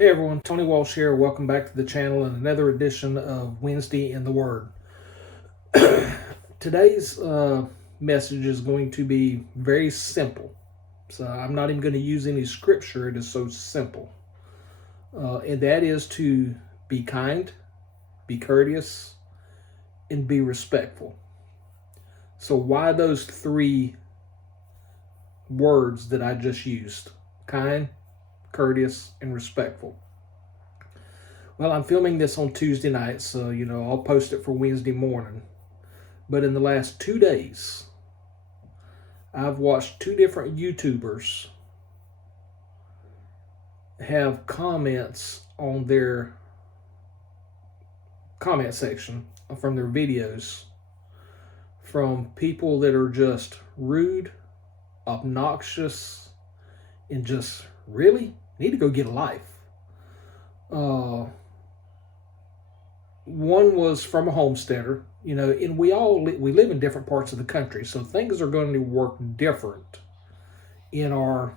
Hey everyone, Tony Walsh here. Welcome back to the channel and another edition of Wednesday in the Word. Today's message is going to be very simple. So I'm not even going to use any scripture, it is so simple. And that is to be kind, be courteous, and be respectful. So, why those three words that I just used? Kind, courteous, and respectful. Well, I'm filming this on Tuesday night, so I'll post it for Wednesday morning. But in the last 2 days, I've watched two different YouTubers have comments on their comment section from their videos from people that are just rude, obnoxious, and just really need to go get a life. One was from a homesteader, and we live in different parts of the country, so things are going to work different in our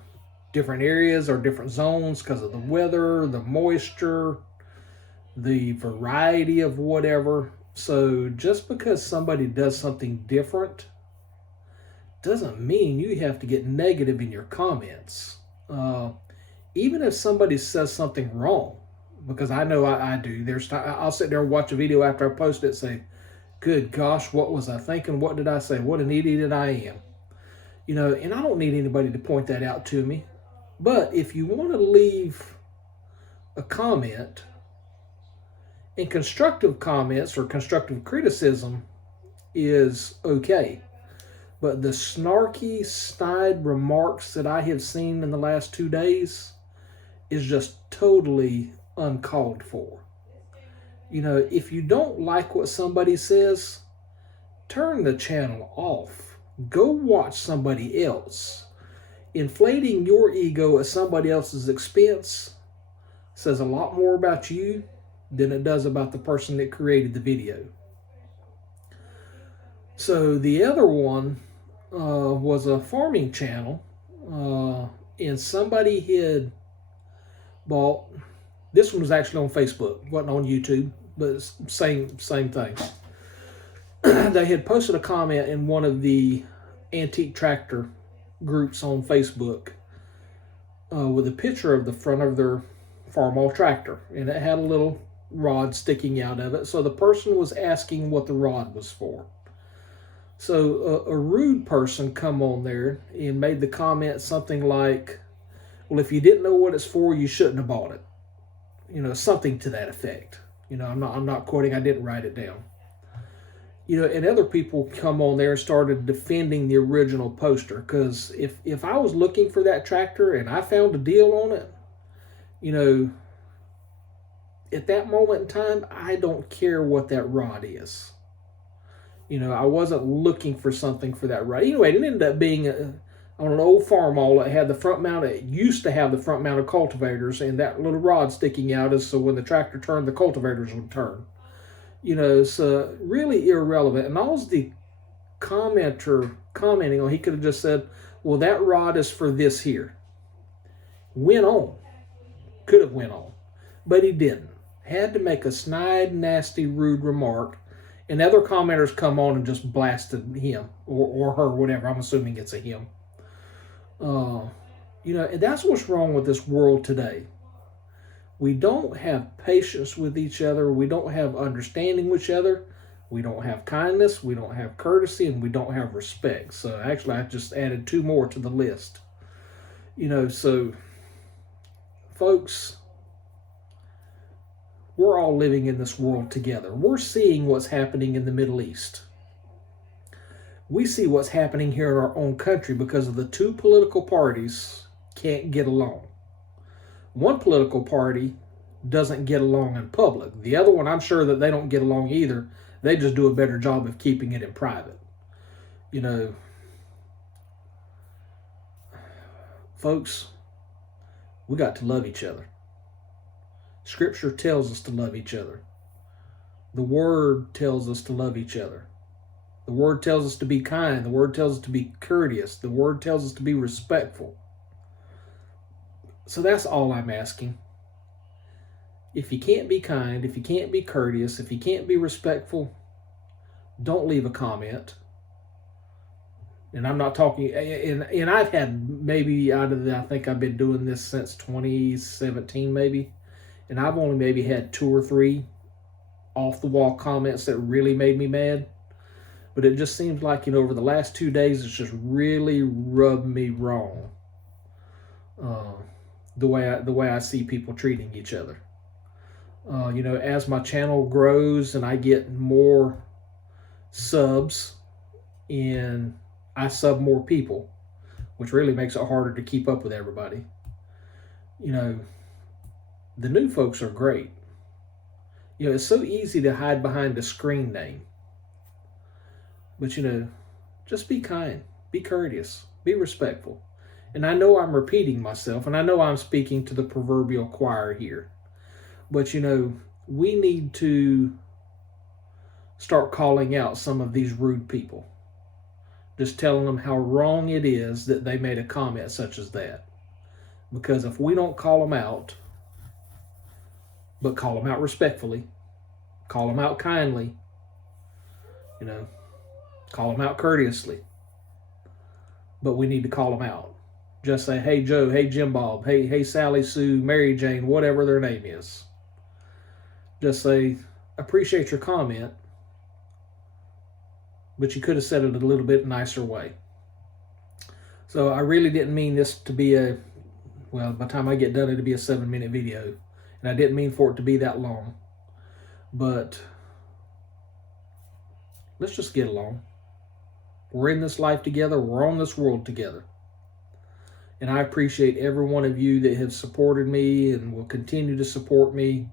different areas or different zones because of the weather, the moisture, the variety of whatever. So just because somebody does something different doesn't mean you have to get negative in your comments. Even if somebody says something wrong, because I know I do. I'll sit there and watch a video after I post it and say, good gosh, what was I thinking? What did I say? What an idiot I am. And I don't need anybody to point that out to me. But if you want to leave a comment, and constructive comments or constructive criticism is okay. But the snarky, snide remarks that I have seen in the last 2 days is just totally uncalled for. If you don't like what somebody says, turn the channel off. Go watch somebody else. Inflating your ego at somebody else's expense says a lot more about you than it does about the person that created the video. So the other one was a farming channel, and somebody had bought. This one was actually on Facebook, wasn't on YouTube, but same thing. They had posted a comment in one of the antique tractor groups on Facebook with a picture of the front of their Farmall tractor, and it had a little rod sticking out of it. So the person was asking what the rod was for. So a rude person come on there and made the comment something like, well, if you didn't know what it's for, you shouldn't have bought it. Something to that effect. I'm not quoting, I didn't write it down. And other people come on there and started defending the original poster, because if I was looking for that tractor and I found a deal on it, at that moment in time, I don't care what that rod is. I wasn't looking for something for that rod. Anyway, it ended up being on an old Farmall. It had the front mount. It used to have the front mounted cultivators, and that little rod sticking out is so when the tractor turned, the cultivators would turn. So really irrelevant. And all the commenter commenting on, he could have just said, well, that rod is for this here. Went on. Could have went on. But he didn't. Had to make a snide, nasty, rude remark, and other commenters come on and just blasted him or her, whatever. I'm assuming it's a him. And that's what's wrong with this world today. We don't have patience with each other. We don't have understanding with each other. We don't have kindness. We don't have courtesy, and we don't have respect. So actually, I just added two more to the list. So folks, we're all living in this world together. We're seeing what's happening in the Middle East. We see what's happening here in our own country because of the two political parties can't get along. One political party doesn't get along in public. The other one, I'm sure that they don't get along either. They just do a better job of keeping it in private. Folks, we got to love each other. Scripture tells us to love each other. The Word tells us to love each other. The Word tells us to be kind. The Word tells us to be courteous. The Word tells us to be respectful. So that's all I'm asking. if you can't be kind, if you can't be courteous, if you can't be respectful, don't leave a comment. And I'm not talking, and I've had maybe out of the, I think I've been doing this since 2017 maybe, and I've only maybe had 2 or 3 off the wall comments that really made me mad. But it just seems like, over the last 2 days, it's just really rubbed me wrong. The way I see people treating each other. As my channel grows and I get more subs and I sub more people, which really makes it harder to keep up with everybody. The new folks are great. It's so easy to hide behind a screen name. But, just be kind, be courteous, be respectful. And I know I'm repeating myself, and I know I'm speaking to the proverbial choir here. But, we need to start calling out some of these rude people. Just telling them how wrong it is that they made a comment such as that. Because if we don't call them out, but call them out respectfully, call them out kindly, call them out courteously, but we need to call them out. Just say, hey Joe, hey Jim Bob, hey Sally Sue, Mary Jane, whatever their name is. Just say, appreciate your comment, but you could have said it a little bit nicer way. So I really didn't mean this to be by the time I get done, it'll be a 7-minute video. And I didn't mean for it to be that long. But let's just get along. We're in this life together. We're on this world together. And I appreciate every one of you that have supported me and will continue to support me.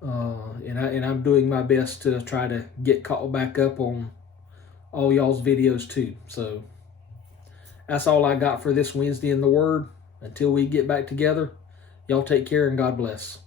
And I'm doing my best to try to get caught back up on all y'all's videos too. So that's all I got for this Wednesday in the Word. Until we get back together, y'all take care and God bless.